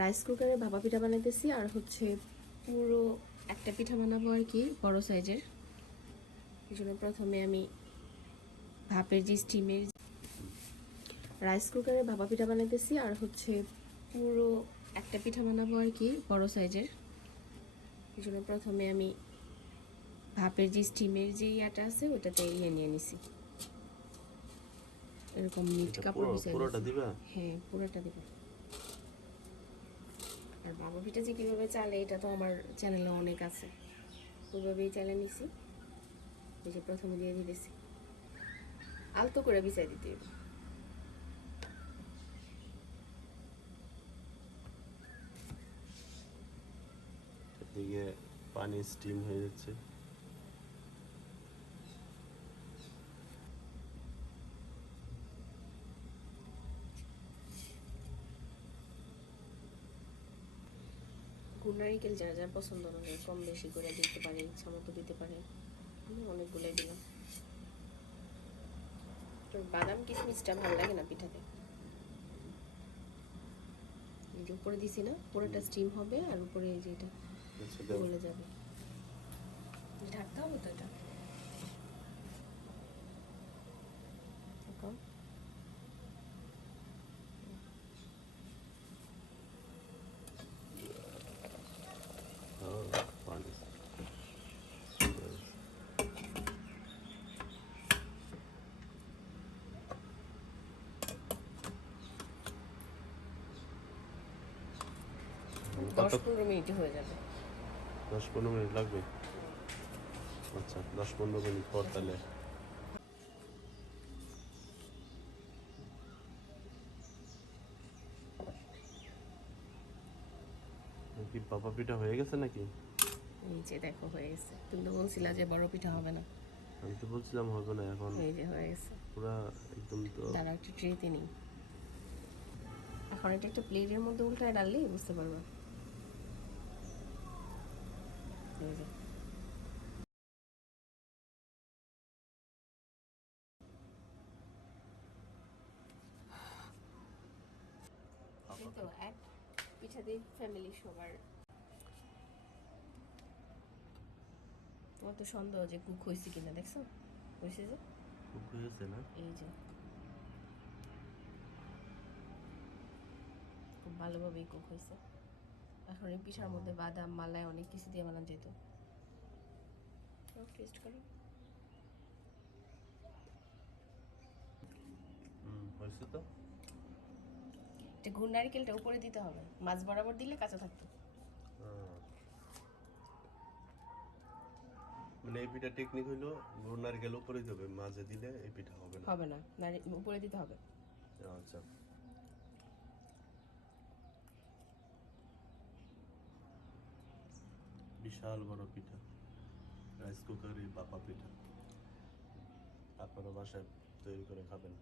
Rice কুকারে ভাপা পিঠা বানাইতেছি আর হচ্ছে পুরো একটা পিঠা বানাবো আর কি, বড় সাইজের। এই জন্য প্রথমে আমি ভাপের যে স্টিমের রাইস কুকারে ভাপা পিঠা বানাইতেছি আর হচ্ছে পুরো একটা পিঠা বানাবো আর কি, বড় সাইজের। এই জন্য প্রথমে আমি ভাপের যে স্টিমের যে ইয়াটা আছে ওটাতে নিয়ে নিছি। এরকম নিট কাপড় বিছাই পুরোটা দিবা? হ্যাঁ, পুরোটা দিব। আর ভাপা পিঠা যে কীভাবে চালে এটা তো আমার চ্যানেলে অনেক আছে, ওইভাবেই চালে নিছি। এই যে প্রথমে দিয়ে দিতেছি, আলতো করে বিছাই দিতে হবে। এদিকে পানি স্টিম হয়ে যাচ্ছে। গুড় নারিকেল যার যার পছন্দ হবে কম বেশি করে দিতে পারে, ইচ্ছা মতো দিতে পারে। অনেকগুলোই দিলাম। তোর বাদাম কিশমিশটা ভালো লাগে না পিঠাতে, এই যে উপরে দিছি না, পুরোটা স্টিম হবে আর উপরে এই যে এটা গলে যাবে। ঢাকতে হবে তো এটা। পানি 10-15 মিনিটে হয়ে যাবে। 10-15 মিনিট লাগবে? আচ্ছা, 10-15 মিনিট পর তাহলে কি ভাপা পিঠা হয়ে গেছে নাকি? এই যে দেখো হয়ে গেছে। তুমি তো বলছিলা যে বড় পিঠা হবে না। আমি তো বলছিলাম হবে না, এখন এই যে হয়ে গেছে পুরা একদম। তো দাঁড়া, একটা ট্রেতে নিই। এখন এটা একটা প্লেটের মধ্যে উল্টায় ডাললেই বুঝতে পারবা। এই যে তো এক পিঠা দিয়ে ফ্যামিলি সবার। তোমার তো সন্দেহ যে কুক হয়েছে কিনা, দেখছো? হয়েছে যে খুব হয়েছে না? এই যে খুব ভালোভাবেই কুক হয়েছে। এখন এই পিঠার মধ্যে বাদাম মালাই অনেক কিছু দিয়ে বানানো যেত। টেস্ট করো। হয়েছে তো। এটা গুড় নারিকেলটা উপরে দিতে হবে, মাছ বরাবর দিলে কাঁচা থাকতো। মানে এই পিঠা টেকনিক হইলো গুড় নারকেল উপরে দিতে হবে, মাঝে দিলে এই পিঠা হবে না। হবে না, উপরে দিতে হবে। আচ্ছা, বিশাল বড় পিঠা, রাইস কুকারে ভাপা পিঠা। আপনারা বাসায় তৈরি করে খাবেন।